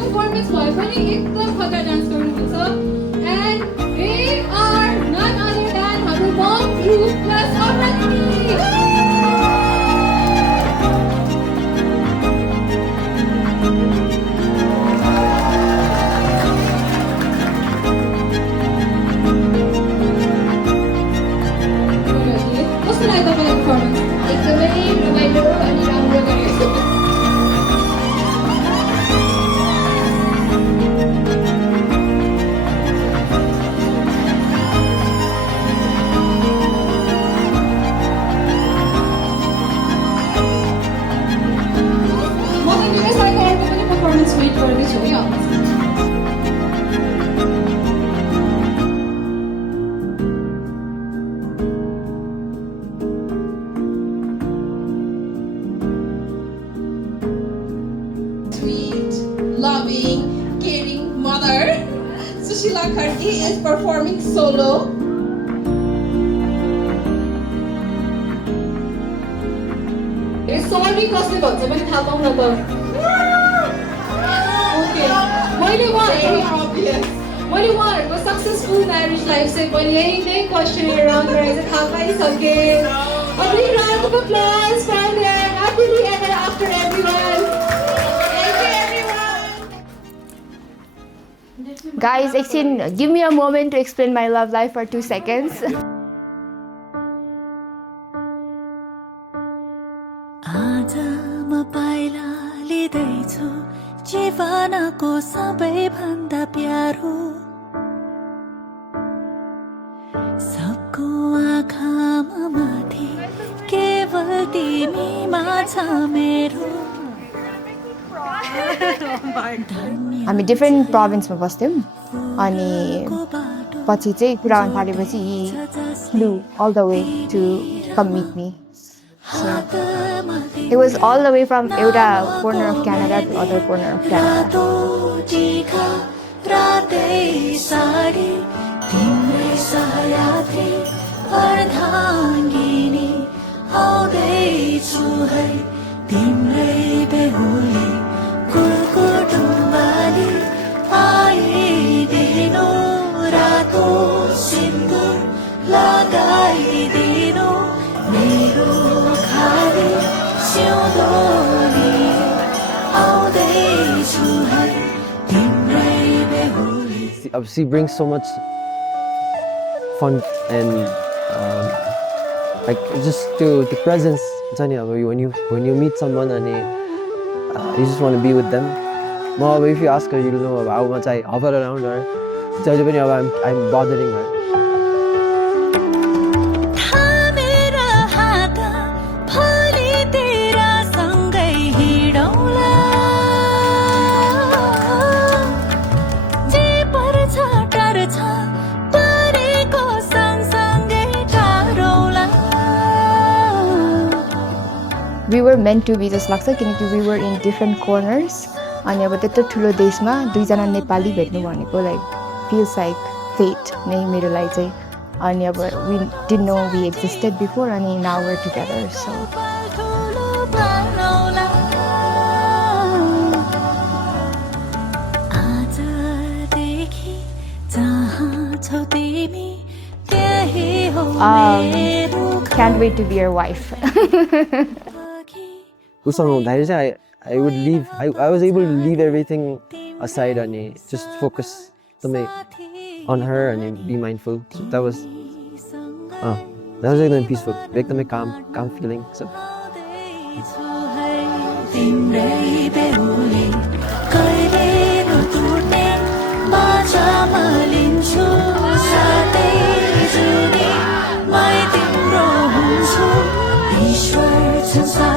performance भयो पनि एकदम खतरा डान्स गर्नुहुन्छ and they are none other than हाम्रो mom group plus Aurati. कस्तो लाग्यो तपाईँको performance? एकदमै रमाइलो अनि राम्रो गरेको छ. Wait गर्दैछु है Sweet, loving, caring mother Sushila Kharti is performing solo. Sorry कसले भन्छ पनि थाहा पाउन त. मैले उहाँहरूको सक्सेसफुल म्यारेज लाइफ चाहिँ मैले यही नै क्वेसन राउन्ड गरेर चाहिँ थाहा पाइसकेँ. A big round of applause for them. Happily ever after everyone. Thank you everyone. Guys, give me a moment to explain my love life for 2 seconds. आज म पाइला लिँदैछु जीवनको सबैभन्दा प्यारो सबको आँखामा माथि केवल तिमीमा छ मेरो. हामी डिफ्रेन्ट प्रोभिन्समा बस्थ्यौँ अनि पछि चाहिँ कुरा गर्न थालेपछि he flew all the way to come meet me. So it was all the way from एउटा corner of Canada to other corner of Canada. She brings so much fun and like just to the presence. When you meet someone and you just want to be with them. If you ask her, you'll know how much I hover around her. I'm bothering her. We were meant to be जस्तो लाग्छ किनकि we were in different corners अनि अब त्यत्रो ठुलो देशमा दुईजना नेपाली भेट्नु भनेको like feels like fate नै मेरो लागि चाहिँ. अनि अब we didn't know we existed before अनि now we're together. So can't wait to be your wife. I would leave. I was able to leave everything aside and just focus on her and be mindful. So that was एकदम peaceful, एकदमै calm feeling. So ईश्वर संसार